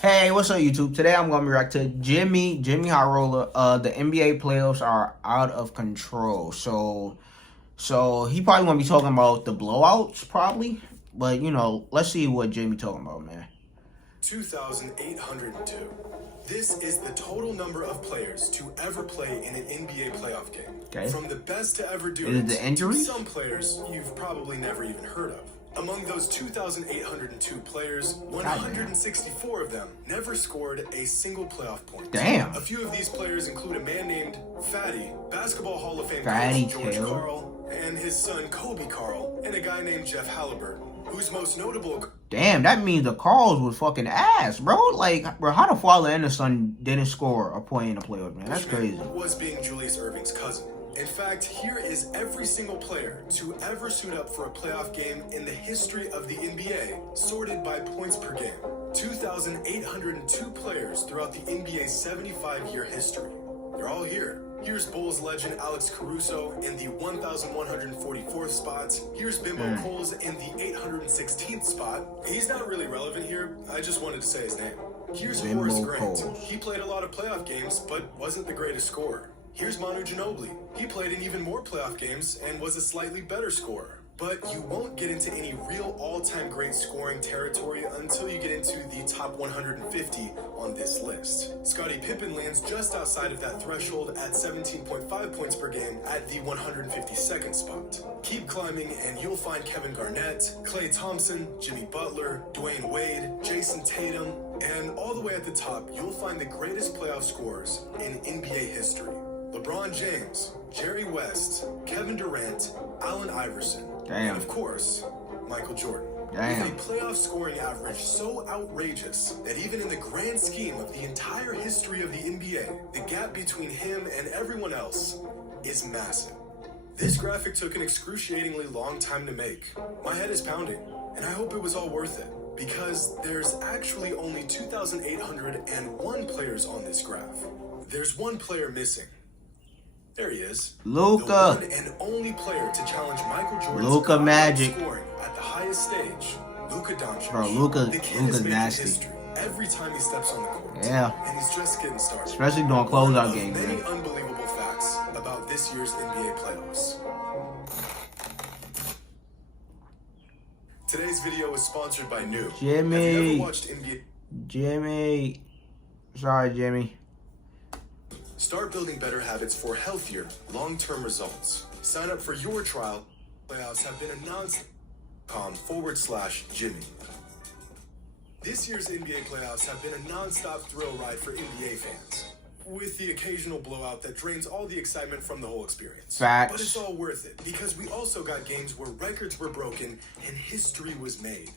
Hey, what's up, YouTube? Today I'm gonna be react to JxmyHighroller. The NBA playoffs are out of control. So he probably gonna be talking about the blowouts, probably. But let's see what Jimmy talking about, man. 2,802. This is the total number of players to ever play in an NBA playoff game. Okay. From the best to ever do Is it the injuries? to some players you've probably never even heard of. Among those 2,802 players, 164 of them never scored a single playoff point. Damn. A few of these players include a man named Fatty, Basketball Hall of Fame Fatty coach George Taylor. Karl, and his son Kobe Karl, and a guy named Jeff Halliburton, who's most notable. Damn, that means the Carls was fucking ass, bro. Like, bro, how the father and the son didn't score a point in the playoffs, man? That's crazy. Was being Julius Erving's cousin. In fact, here is every single player to ever suit up for a playoff game in the history of the NBA, sorted by points per game. 2,802 players throughout the NBA's 75-year history. They're all here. Here's Bulls legend Alex Caruso in the 1,144th spot. Here's Bimbo Coles in the 816th spot. He's not really relevant here. I just wanted to say his name. Here's Horace Grant. He played a lot of playoff games, but wasn't the greatest scorer. Here's Manu Ginobili. He played in even more playoff games and was a slightly better scorer. But you won't get into any real all-time great scoring territory until you get into the top 150 on this list. Scottie Pippen lands just outside of that threshold at 17.5 points per game at the 152nd spot. Keep climbing and you'll find Kevin Garnett, Klay Thompson, Jimmy Butler, Dwayne Wade, Jason Tatum, and all the way at the top, you'll find the greatest playoff scorers in NBA history. LeBron James, Jerry West, Kevin Durant, Allen Iverson, and of course, Michael Jordan. Damn. With a playoff scoring average so outrageous that even in the grand scheme of the entire history of the NBA, the gap between him and everyone else is massive. This graphic took an excruciatingly long time to make. My head is pounding, and I hope it was all worth it, because there's actually only 2,801 players on this graph. There's one player missing. There he is. Luka. The one and only player to challenge Michael Jordan's Luka Magic. scoring at the highest stage. Luka Doncic. Bro, Luka's nasty. History every time he steps on the court. Yeah. And he's just getting started. Especially during closeout games, Many man. unbelievable facts about this year's NBA playoffs. Today's video is sponsored by New. Jimmy. Have you ever watched NBA? Jimmy. Sorry, Jimmy. Start building better habits for healthier, long-term results. Sign up for your trial. Playoffs have been announced. .com/Jimmy. This year's NBA playoffs have been a non-stop thrill ride for NBA fans, with the occasional blowout that drains all the excitement from the whole experience. Facts. But it's all worth it, because we also got games where records were broken and history was made.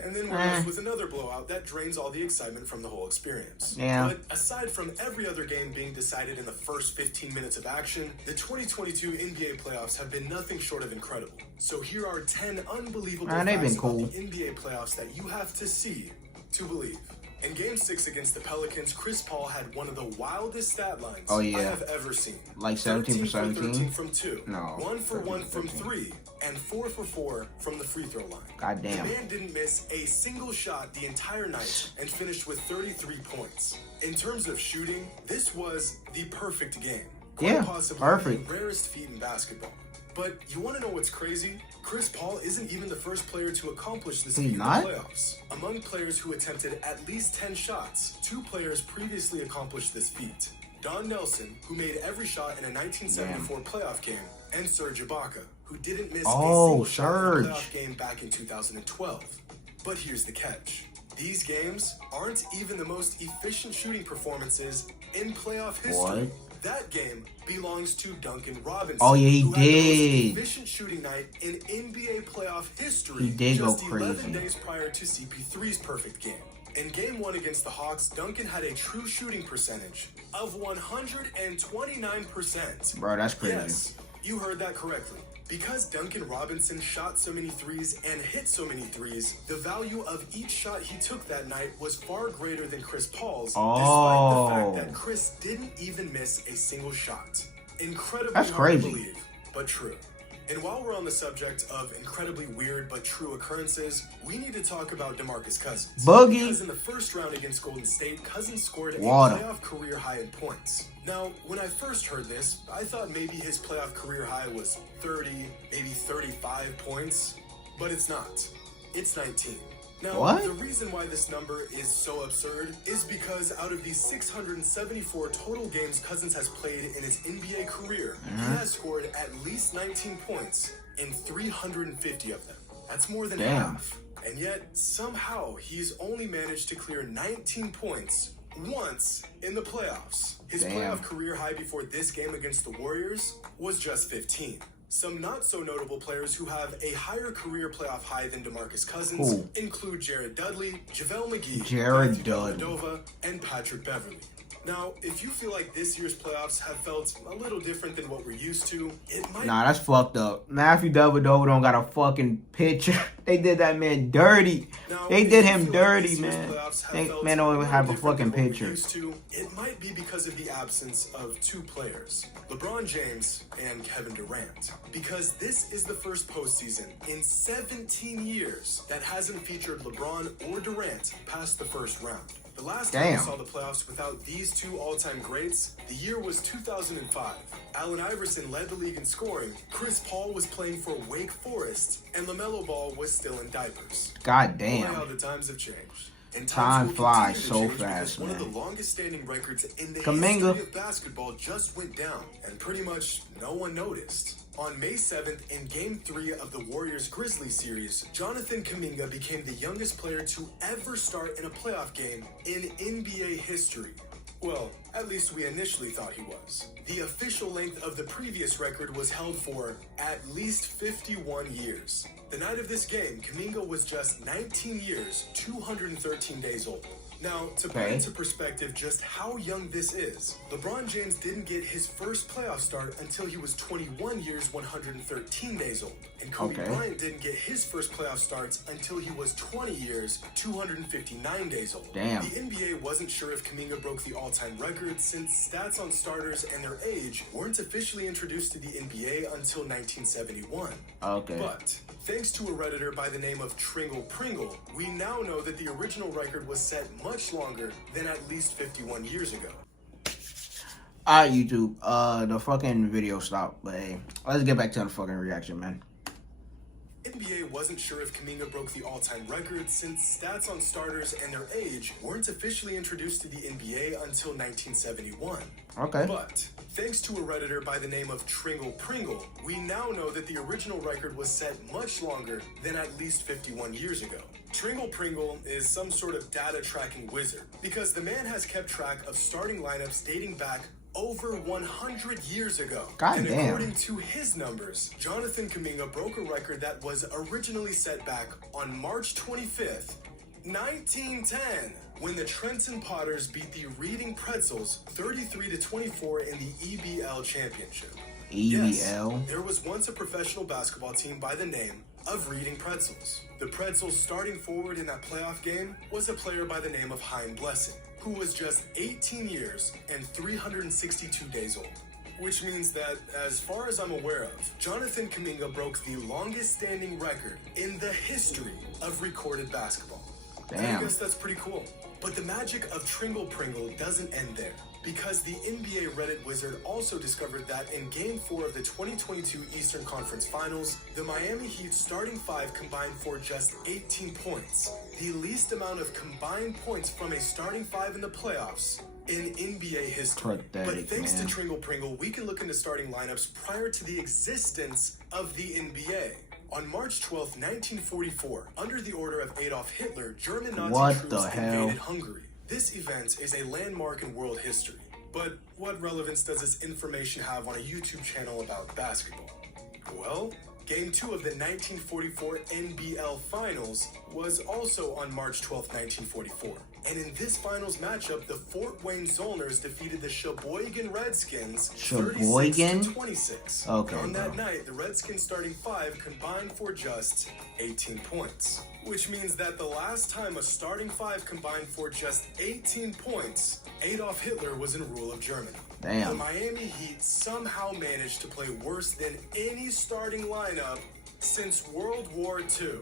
And then we're left with another blowout that drains all the excitement from the whole experience. Yeah. But aside from every other game being decided in the first 15 minutes of action, the 2022 NBA playoffs have been nothing short of incredible. So here are 10 unbelievable they've been facts cool. about the NBA playoffs that you have to see to believe. In Game 6 against the Pelicans, Chris Paul had one of the wildest stat lines I have ever seen. Like 17 for 13 17? from 2, No. 1 for 1 from 3, and 4 for 4 from the free throw line. God damn. The man didn't miss a single shot the entire night and finished with 33 points. In terms of shooting, this was the perfect game. Quite possibly perfect. the rarest feat in basketball. But you want to know what's crazy? Chris Paul isn't even the first player to accomplish this feat in the playoffs. Among players who attempted at least 10 shots, 2 players previously accomplished this feat. Don Nelson, who made every shot in a 1974 playoff game, and Serge Ibaka, who didn't miss a single shot in a playoff game back in 2012. But here's the catch. These games aren't even the most efficient shooting performances in playoff history. What? That game belongs to Duncan Robinson. Oh, yeah, he who had the did. most efficient shooting night in NBA playoff history. He did go just crazy. 11 days prior to CP3's perfect game. In Game 1 against the Hawks, Duncan had a true shooting percentage of 129%. Bro, that's crazy. Yes, you heard that correctly. Because Duncan Robinson shot so many threes and hit so many threes, the value of each shot he took that night was far greater than Chris Paul's, despite the fact that Chris didn't even miss a single shot. Incredibly hard to believe, but true. And while we're on the subject of incredibly weird but true occurrences, we need to talk about DeMarcus Cousins. Boogie. Because in the first round against Golden State, Cousins scored a Water. playoff career high in points. Now, when I first heard this, I thought maybe his playoff career high was 30, maybe 35 points, but it's not. It's 19. Now, what? The reason why this number is so absurd is because out of the 674 total games Cousins has played in his NBA career, he has scored at least 19 points in 350 of them. That's more than half. And yet, somehow, he's only managed to clear 19 points once in the playoffs. His playoff career high before this game against the Warriors was just 15. Some not so notable players who have a higher career playoff high than DeMarcus Cousins include Jared Dudley, JaVale McGee, and Patrick Beverley. Now, if you feel like this year's playoffs have felt a little different than what we're used to, it might... Nah, that's fucked up. Matthew Dellavedova don't got a fucking picture. They did that man dirty. Now, they did him like dirty, man. Man don't even have a fucking picture. It might be because of the absence of two players, LeBron James and Kevin Durant. Because this is the first postseason in 17 years that hasn't featured LeBron or Durant past the first round. The last time we saw the playoffs without these two all-time greats, the year was 2005. Allen Iverson led the league in scoring, Chris Paul was playing for Wake Forest, and LaMelo Ball was still in diapers. God damn. How the times have changed. And time flies so fast, man. One of the longest standing records in the history of basketball just went down, and pretty much no one noticed. On May 7th, in Game 3 of the Warriors-Grizzlies series, Jonathan Kuminga became the youngest player to ever start in a playoff game in NBA history. Well, at least we initially thought he was. The official length of the previous record was held for at least 51 years. The night of this game, Kuminga was just 19 years, 213 days old. Now, to put into perspective just how young this is, LeBron James didn't get his first playoff start until he was 21 years, 113 days old. And Kobe Bryant didn't get his first playoff starts until he was 20 years, 259 days old. Damn. The NBA wasn't sure if Kuminga broke the all-time record since stats on starters and their age weren't officially introduced to the NBA until 1971. But thanks to a Redditor by the name of Tringle Pringle, we now know that the original record was set much longer than at least 51 years ago. Alright, YouTube. The fucking video stopped, but hey, let's get back to the fucking reaction, man. NBA wasn't sure if Kuminga broke the all-time record since stats on starters and their age weren't officially introduced to the NBA until 1971. But thanks to a Redditor by the name of Tringle Pringle, we now know that the original record was set much longer than at least 51 years ago. Tringle Pringle is some sort of data tracking wizard because the man has kept track of starting lineups dating back over 100 years ago. According to his numbers, Jonathan Kuminga broke a record that was originally set back on March 25th, 1910, when the Trenton Potters beat the Reading Pretzels 33-24 in the EBL championship. Yes, there was once a professional basketball team by the name of Reading Pretzels. The Pretzels starting forward in that playoff game was a player by the name of Hein Blessing, who was just 18 years and 362 days old. Which means that, as far as I'm aware of, Jonathan Kuminga broke the longest standing record in the history of recorded basketball. I guess that's pretty cool. But the magic of Tringle Pringle doesn't end there, because the NBA Reddit wizard also discovered that in Game 4 of the 2022 Eastern Conference Finals, the Miami Heat starting five combined for just 18 points, the least amount of combined points from a starting five in the playoffs in NBA history. But thanks to Tringle Pringle, we can look into starting lineups prior to the existence of the NBA. On March 12, 1944, under the order of Adolf Hitler, German Nazi troops invaded Hungary. This event is a landmark in world history. But what relevance does this information have on a YouTube channel about basketball? Well, Game 2 of the 1944 NBL Finals was also on March 12, 1944. And in this finals matchup, the Fort Wayne Zollners defeated the Sheboygan Redskins 36-26. Okay, On that bro. night, the Redskins starting five combined for just 18 points. Which means that the last time a starting five combined for just 18 points, Adolf Hitler was in rule of Germany. Damn. The Miami Heat somehow managed to play worse than any starting lineup since World War II.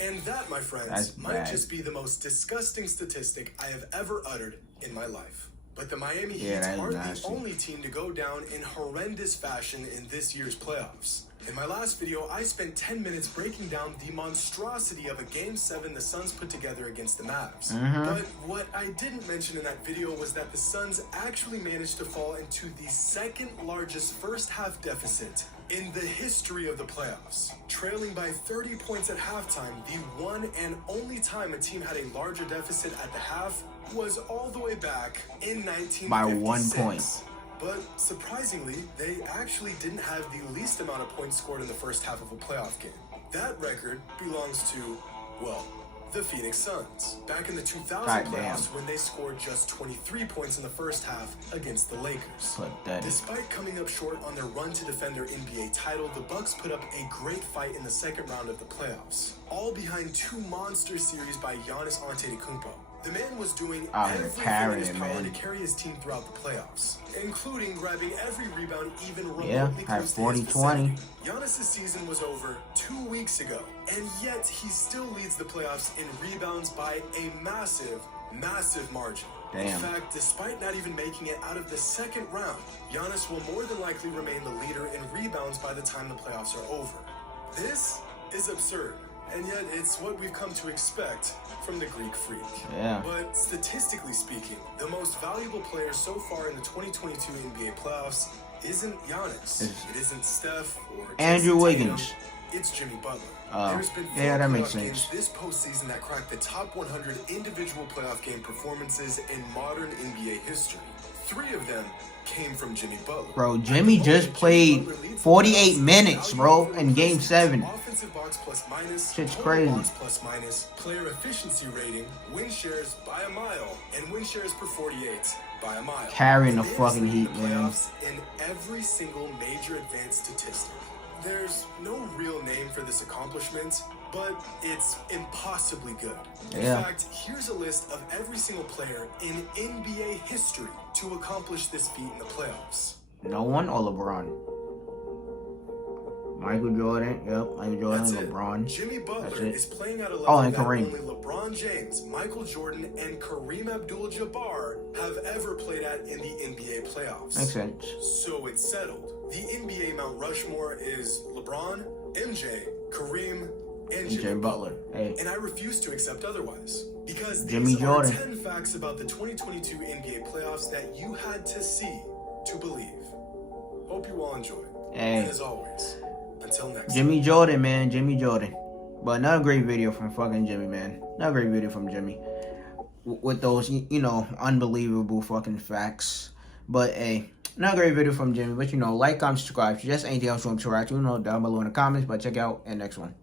And that, my friends, might just be the most disgusting statistic I have ever uttered in my life. But the Miami Heat aren't the only team to go down in horrendous fashion in this year's playoffs. In my last video, I spent 10 minutes breaking down the monstrosity of a Game 7 the Suns put together against the Mavs. But what I didn't mention in that video was that the Suns actually managed to fall into the second largest first half deficit in the history of the playoffs. Trailing by 30 points at halftime, the one and only time a team had a larger deficit at the half was all the way back in 1956. By 1 point. But surprisingly, they actually didn't have the least amount of points scored in the first half of a playoff game. That record belongs to, well, the Phoenix Suns. Back in the 2000 playoffs when they scored just 23 points in the first half against the Lakers. Despite coming up short on their run to defend their NBA title, the Bucks put up a great fight in the second round of the playoffs. All behind two monster series by Giannis Antetokounmpo. The man was doing everything in his power to carry his team throughout the playoffs, including grabbing every rebound even remotely close to his vicinity. Giannis' season was over 2 weeks ago, and yet he still leads the playoffs in rebounds by a massive, massive margin. In fact, despite not even making it out of the second round, Giannis will more than likely remain the leader in rebounds by the time the playoffs are over. This is absurd. And yet, it's what we've come to expect from the Greek Freak. But statistically speaking, the most valuable player so far in the 2022 NBA playoffs isn't Giannis. It isn't Steph or Andrew Wiggins. It's Jimmy Butler. There's been 4 that makes playoff games sense. this postseason that cracked the top 100 individual playoff game performances in modern NBA history. 3 of them came from Jimmy Butler. Bro, Jimmy just played 48 minutes, bro, in Game 7. Offensive box plus minus, shit's crazy. Box plus minus, player efficiency rating, win shares by a mile, and win shares per 48 by a mile. Carrying the fucking Heat, man. In every single major advanced statistic. There's no real name for this accomplishment, but it's impossibly good. In fact, here's a list of every single player in NBA history to accomplish this feat in the playoffs. No one or LeBron? Michael Jordan, Michael Jordan, LeBron. Jimmy Butler is playing at a Oh, level and that Kareem. only LeBron James, Michael Jordan, and Kareem Abdul-Jabbar have ever played at in the NBA playoffs. Makes sense. So it's settled. The NBA Mount Rushmore is LeBron, MJ, Kareem, and Jimmy Butler. Hey. And I refuse to accept otherwise. Because Jimmy these Jordan. are 10 facts about the 2022 NBA playoffs that you had to see to believe. Hope you all enjoy. Hey. And as always, until next Jimmy Jordan, man. Jimmy Jordan. But another great video from fucking Jimmy, man. Another great video from Jimmy. With those, unbelievable fucking facts. But, hey, another great video from Jimmy. But, like, comment, subscribe. Just anything else you want to interact with, down below in the comments. But check out the next one.